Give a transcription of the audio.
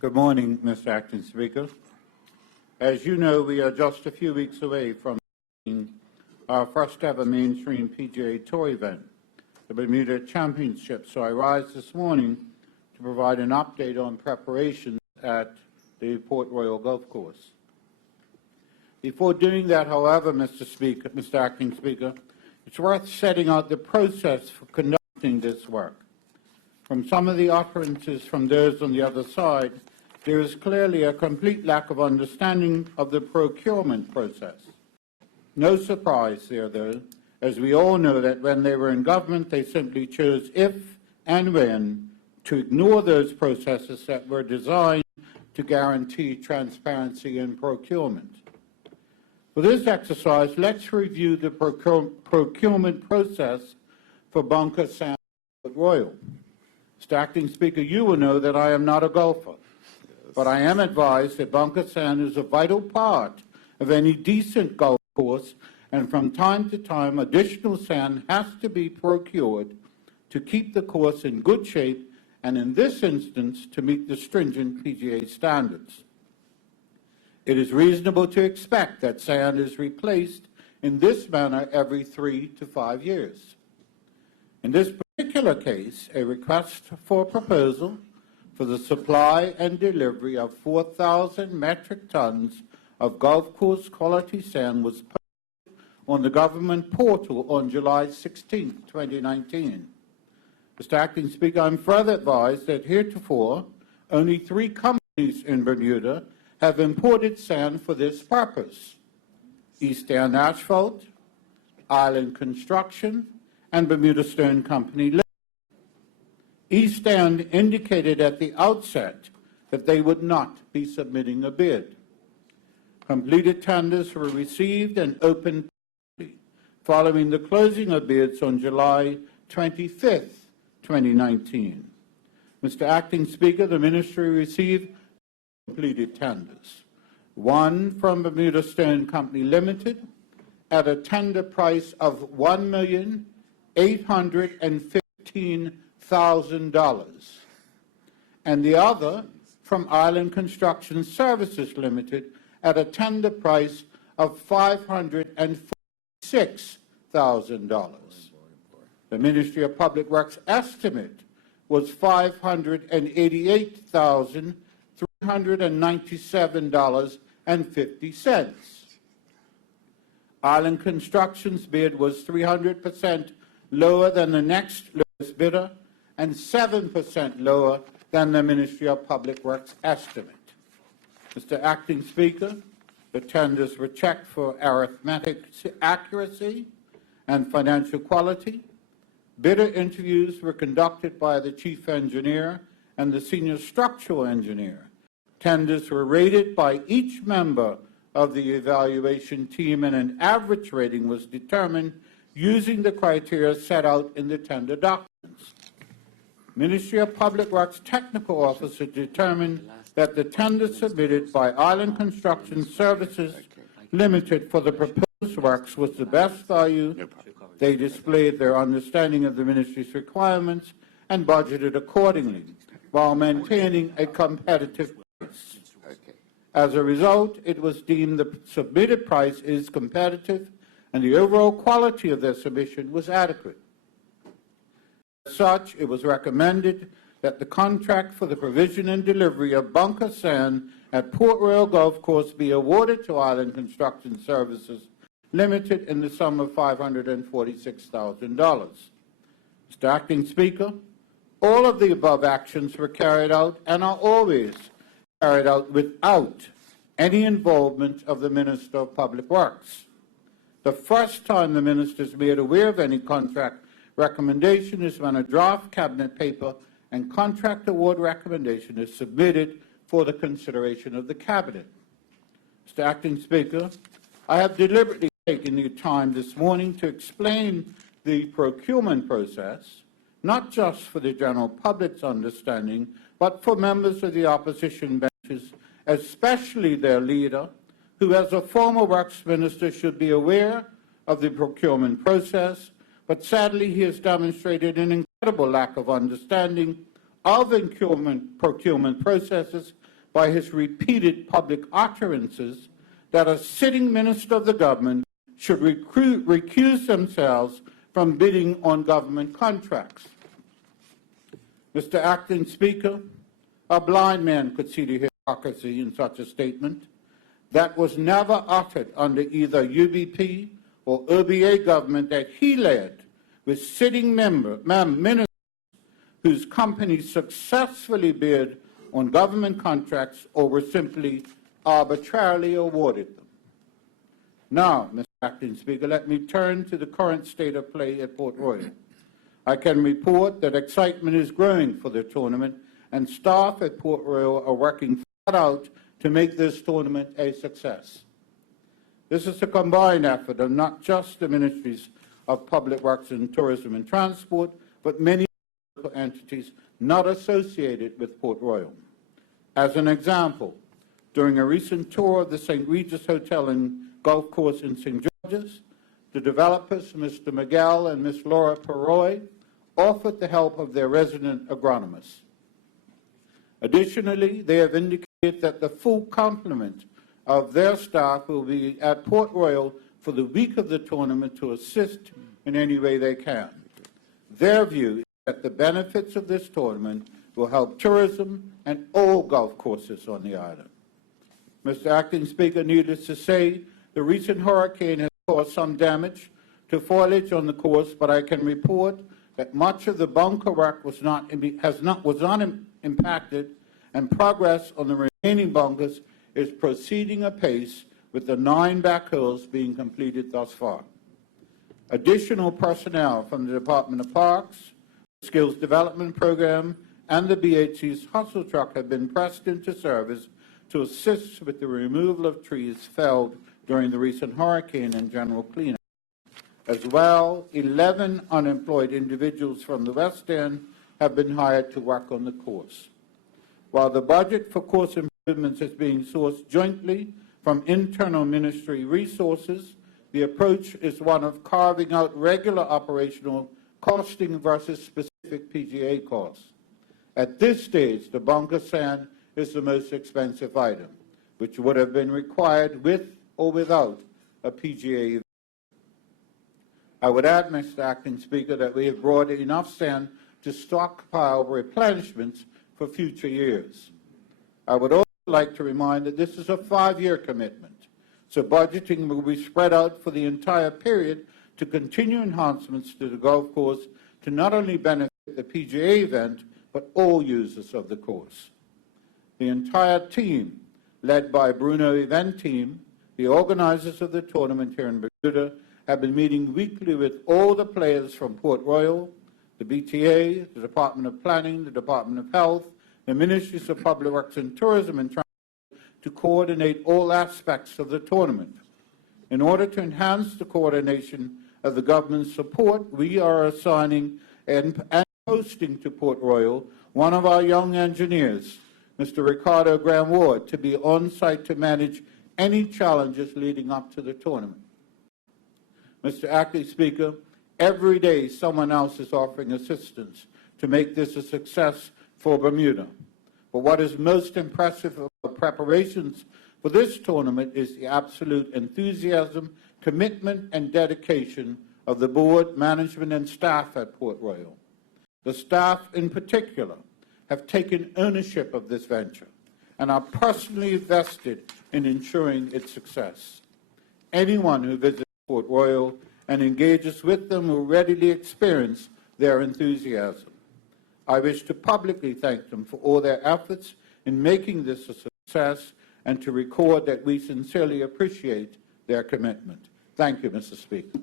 Good morning, Mr. Acting Speaker. As you know, we are just a few weeks away from our first ever mainstream PGA Tour event, the Bermuda Championship. So I rise this morning to provide an update on preparations at the Port Royal Golf Course. Before doing that, however, Mr. Acting Speaker, it's worth setting out the process for conducting this work. From some of the utterances from those on the other side, there is clearly a complete lack of understanding of the procurement process. No surprise there, though, as we all know that when they were in government, they simply chose if and when to ignore those processes that were designed to guarantee transparency in procurement. For this exercise, let's review the procurement process for bunker sand at Royal. Mr. Acting Speaker, you will know that I am not a golfer, but I am advised that bunker sand is a vital part of any decent golf course, and from time to time additional sand has to be procured to keep the course in good shape, and in this instance to meet the stringent PGA standards. It is reasonable to expect that sand is replaced in this manner every 3 to 5 years. In this particular case, a request for proposal for the supply and delivery of 4,000 metric tons of golf course quality sand was posted on the government portal on July 16, 2019. Mr. Acting Speaker, I'm further advised that heretofore only 3 companies in Bermuda have imported sand for this purpose: East End Asphalt, Island Construction, and Bermuda Stone Company Limited. East End indicated at the outset that they would not be submitting a bid. Completed tenders were received and opened following the closing of bids on July 25, 2019. Mr. Acting Speaker, the Ministry received completed tenders. One from Bermuda Stone Company Limited at a tender price of $1,815,000, and the other from Island Construction Services Limited at a tender price of $546,000. The Ministry of Public Works estimate was $588,397.50. Island Construction's bid was 300% lower than the next lowest bidder and 7% lower than the Ministry of Public Works estimate. Mr. Acting Speaker, the tenders were checked for arithmetic accuracy and financial quality. Bidder interviews were conducted by the Chief Engineer and the Senior Structural Engineer. Tenders were rated by each member of the evaluation team, and an average rating was determined using the criteria set out in the tender documents. Ministry of Public Works Technical Officer determined that the tender submitted by Island Construction Services Limited for the proposed works was the best value. They displayed their understanding of the Ministry's requirements and budgeted accordingly, while maintaining a competitive price. As a result, it was deemed the submitted price is competitive and the overall quality of their submission was adequate. As such, it was recommended that the contract for the provision and delivery of bunker sand at Port Royal Golf Course be awarded to Island Construction Services Limited in the sum of $546,000. Mr. Acting Speaker, all of the above actions were carried out and are always carried out without any involvement of the Minister of Public Works. The first time the Minister is made aware of any contract recommendation is when a draft Cabinet paper and contract award recommendation is submitted for the consideration of the Cabinet. Mr. Acting Speaker, I have deliberately taken the time this morning to explain the procurement process, not just for the general public's understanding, but for members of the opposition benches, especially their leader, who as a former Works Minister should be aware of the procurement process, but sadly he has demonstrated an incredible lack of understanding of procurement processes by his repeated public utterances that a sitting minister of the government should recuse themselves from bidding on government contracts. Mr. Acting Speaker, a blind man could see the hypocrisy in such a statement that was never uttered under either UBP or OBA government that he led, with sitting ministers whose companies successfully bid on government contracts or were simply arbitrarily awarded them. Now, Mr. Acting Speaker, let me turn to the current state of play at Port Royal. I can report that excitement is growing for the tournament, and staff at Port Royal are working flat out to make this tournament a success. This is a combined effort of not just the Ministries of Public Works and Tourism and Transport, but many local entities not associated with Port Royal. As an example, during a recent tour of the St. Regis Hotel and Golf Course in St. George's, the developers, Mr. Miguel and Ms. Laura Peroy, offered the help of their resident agronomists. Additionally, they have indicated that the full complement of their staff will be at Port Royal for the week of the tournament to assist in any way they can. Their view is that the benefits of this tournament will help tourism and all golf courses on the island. Mr. Acting Speaker, needless to say, the recent hurricane has caused some damage to foliage on the course, but I can report that much of the bunker work was not impacted, and progress on the remaining bunkers is proceeding apace, with the 9 backhoes being completed thus far. Additional personnel from the Department of Parks, Skills Development Program, and the BHC's hustle truck have been pressed into service to assist with the removal of trees felled during the recent hurricane and general cleanup. As well, 11 unemployed individuals from the West End have been hired to work on the course. While the budget for course improvements is being sourced jointly from internal ministry resources, the approach is one of carving out regular operational costing versus specific PGA costs. At this stage, the bunker sand is the most expensive item, which would have been required with or without a PGA event. I would add, Mr. Acting Speaker, that we have brought enough sand to stockpile replenishments for future years. I would also like to remind that this is a 5-year commitment, so budgeting will be spread out for the entire period to continue enhancements to the golf course to not only benefit the PGA event, but all users of the course. The entire team, led by Bruno Event Team, the organizers of the tournament here in Bermuda, have been meeting weekly with all the players from Port Royal, the BTA, the Department of Planning, the Department of Health, the Ministries of Public Works and Tourism and Transport to coordinate all aspects of the tournament. In order to enhance the coordination of the government's support, we are assigning and posting to Port Royal one of our young engineers, Mr. Ricardo Graham Ward, to be on site to manage any challenges leading up to the tournament. Mr. Acting Speaker, every day someone else is offering assistance to make this a success for Bermuda. But what is most impressive about preparations for this tournament is the absolute enthusiasm, commitment, and dedication of the board, management, and staff at Port Royal. The staff, in particular, have taken ownership of this venture and are personally vested in ensuring its success. Anyone who visits Port Royal and engages with them will readily experience their enthusiasm. I wish to publicly thank them for all their efforts in making this a success and to record that we sincerely appreciate their commitment. Thank you, Mr. Speaker.